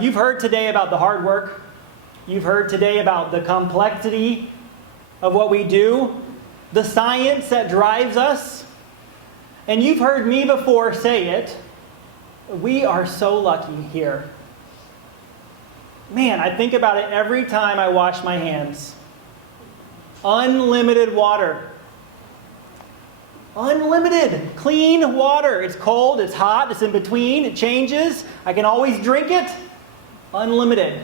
You've heard today about the hard work. You've heard today about the complexity of what we do, the science that drives us. And you've heard me before say it. We are so lucky here. Man, I think about it every time I wash my hands. Unlimited water. Unlimited, clean water. It's cold, it's hot, it's in between, it changes. I can always drink it. Unlimited.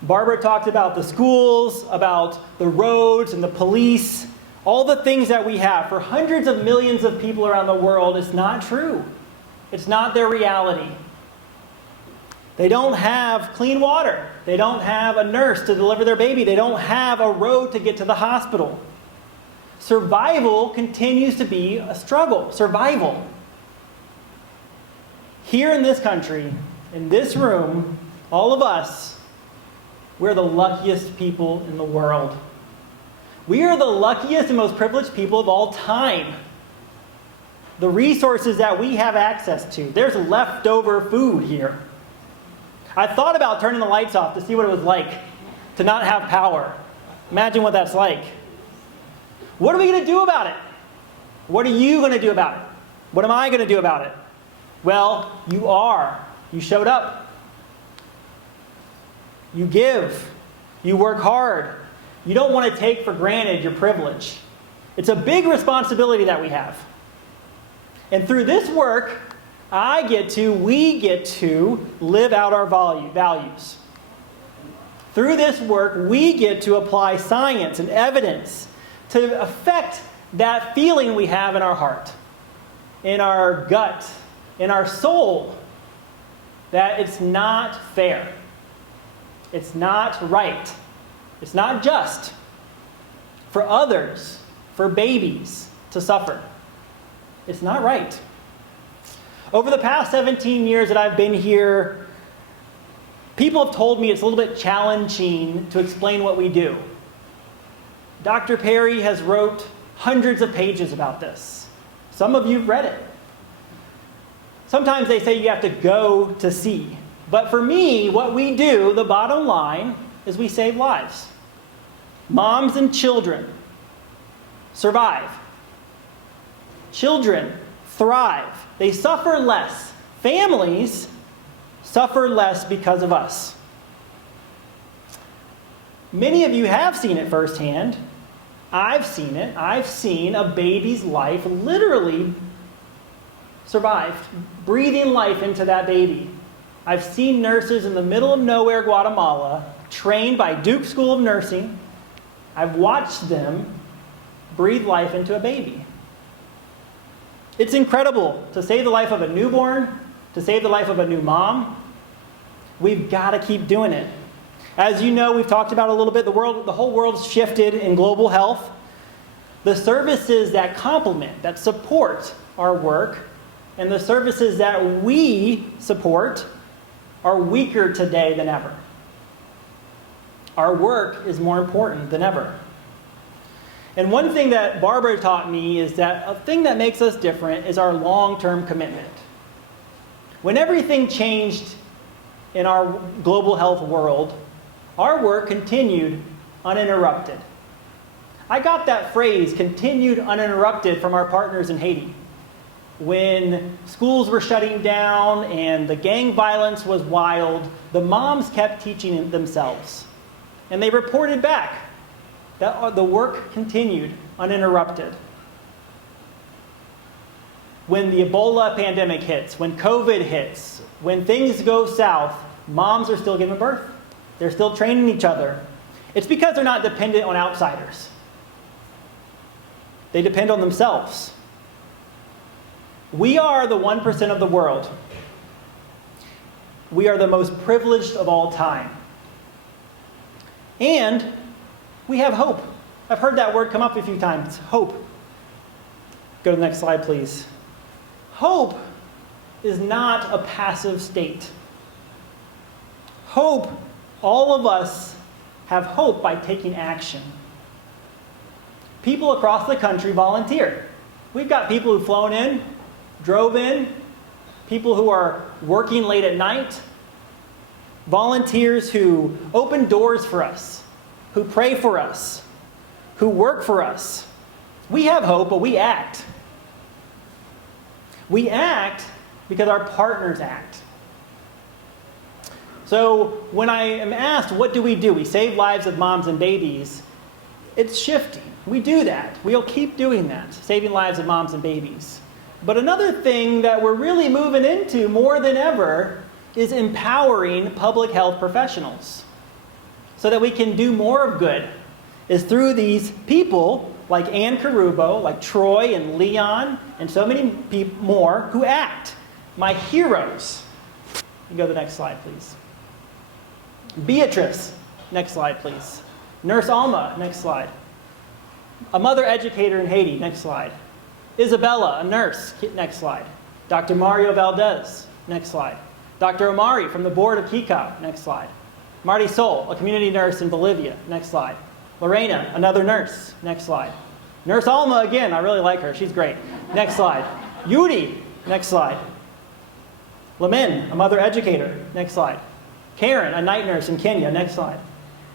Barbara talked about the schools, about the roads and the police, all the things that we have. For hundreds of millions of people around the world, it's not true. It's not their reality. They don't have clean water. They don't have a nurse to deliver their baby. They don't have a road to get to the hospital. Survival continues to be a struggle. Survival. Here in this country, in this room, all of us, we're the luckiest people in the world. We are the luckiest and most privileged people of all time. The resources that we have access to, there's leftover food here. I thought about turning the lights off to see what it was like to not have power. Imagine what that's like. What are we going to do about it? What are you going to do about it? What am I going to do about it? Well, you are. You showed up. You give. You work hard. You don't want to take for granted your privilege. It's a big responsibility that we have. And through this work, we get to live out our values. Through this work, we get to apply science and evidence to affect that feeling we have in our heart, in our gut, in our soul, that it's not fair. It's not right. It's not just for others, for babies to suffer. It's not right. Over the past 17 years that I've been here, people have told me it's a little bit challenging to explain what we do. Dr. Perry has wrote hundreds of pages about this. Some of you have read it. Sometimes they say you have to go to see. But for me, what we do, the bottom line, is we save lives. Moms and children survive. Children thrive. They suffer less. Families suffer less because of us. Many of you have seen it firsthand. I've seen it. I've seen a baby's life literally survive, breathing life into that baby. I've seen nurses in the middle of nowhere, Guatemala, trained by Duke School of Nursing. I've watched them breathe life into a baby. It's incredible to save the life of a newborn, to save the life of a new mom. We've got to keep doing it. As you know, we've talked about a little bit, the whole world's shifted in global health. The services that complement, that support our work, and the services that we support are weaker today than ever. Our work is more important than ever. And one thing that Barbara taught me is that a thing that makes us different is our long-term commitment. When everything changed in our global health world, our work continued uninterrupted. I got that phrase, continued uninterrupted, from our partners in Haiti. When schools were shutting down and the gang violence was wild, the moms kept teaching themselves. And they reported back that the work continued uninterrupted. When the Ebola pandemic hits, when COVID hits, when things go south, moms are still giving birth. They're still training each other. It's because they're not dependent on outsiders. They depend on themselves. We are the 1% of the world. We are the most privileged of all time. And we have hope. I've heard that word come up a few times, hope. Go to the next slide, please. Hope is not a passive state. Hope, all of us have hope by taking action. People across the country volunteer. We've got people who've flown in, drove in, people who are working late at night, volunteers who open doors for us, who pray for us, who work for us. We have hope, but we act. We act because our partners act. So when I am asked, what do? We save lives of moms and babies. It's shifting. We do that. We'll keep doing that, saving lives of moms and babies. But another thing that we're really moving into more than ever is empowering public health professionals so that we can do more of good, is through these people like Ann Carubo, like Troy and Leon, and so many more who act. My heroes. You can go to the next slide, please. Beatrice. Next slide, please. Nurse Alma. Next slide. A mother educator in Haiti. Next slide. Isabella, a nurse. Next slide. Dr. Mario Valdez. Next slide. Dr. Omari from the board of Kikau. Next slide. Marty Sol, a community nurse in Bolivia. Next slide. Lorena, another nurse. Next slide. Nurse Alma again. I really like her. She's great. Next slide. Yudi. Next slide. Lamin, a mother educator. Next slide. Karen, a night nurse in Kenya. Next slide.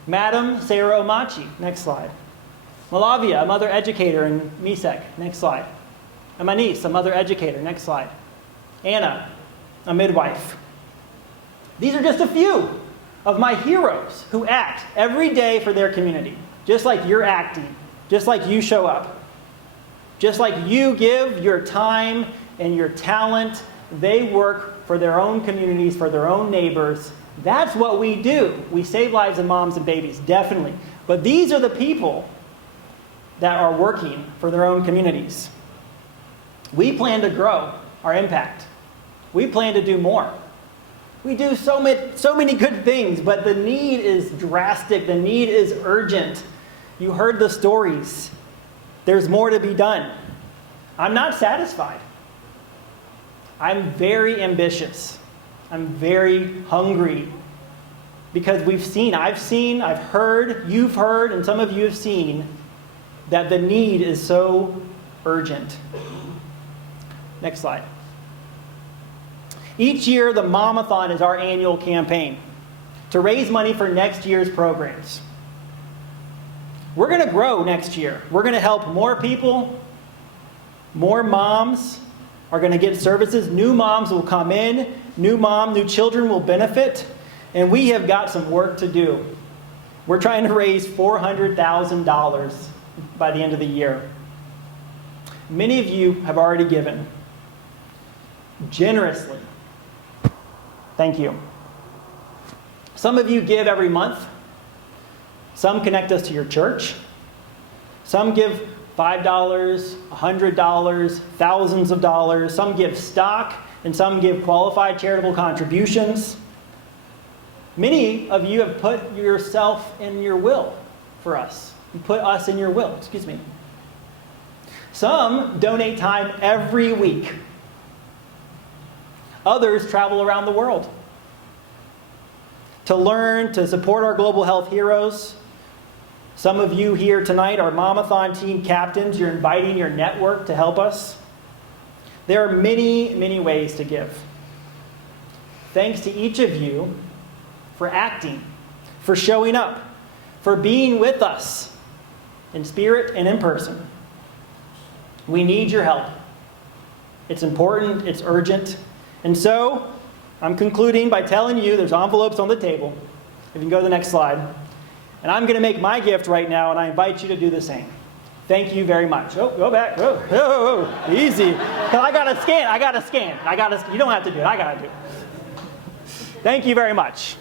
Madam Sarah Omachi. Next slide. Malavia, a mother educator in Misek. Next slide. And my niece, a mother educator. Next slide. Anna, a midwife. These are just a few of my heroes who act every day for their community, just like you're acting, just like you show up, just like you give your time and your talent. They work for their own communities, for their own neighbors. That's what we do. We save lives of moms and babies, definitely. But these are the people that are working for their own communities. We plan to grow our impact. We plan to do more. We do so many good things, but the need is drastic. The need is urgent. You heard the stories. There's more to be done. I'm not satisfied. I'm very ambitious. I'm very hungry because I've heard, you've heard, and some of you have seen that the need is so urgent. Next slide. Each year, the Momathon is our annual campaign to raise money for next year's programs. We're going to grow next year. We're going to help more people. More moms are going to get services. New moms will come in. New children will benefit. And we have got some work to do. We're trying to raise $400,000 by the end of the year. Many of you have already given generously. Thank you. Some of you give every month. Some connect us to your church. Some give $5, $100, thousands of dollars. Some give stock, and some give qualified charitable contributions. Many of you have put yourself in your will for us. You put us in your will, excuse me. Some donate time every week. Others travel around the world to learn, to support our global health heroes. Some of you here tonight are Momathon team captains. You're inviting your network to help us. There are many, many ways to give. Thanks to each of you for acting, for showing up, for being with us in spirit and in person. We need your help. It's important, it's urgent. And so, I'm concluding by telling you there's envelopes on the table. If you can go to the next slide. And I'm going to make my gift right now, and I invite you to do the same. Thank you very much. Oh, go back. Oh, easy. Because I got to scan. You don't have to do it. I got to do it. Thank you very much.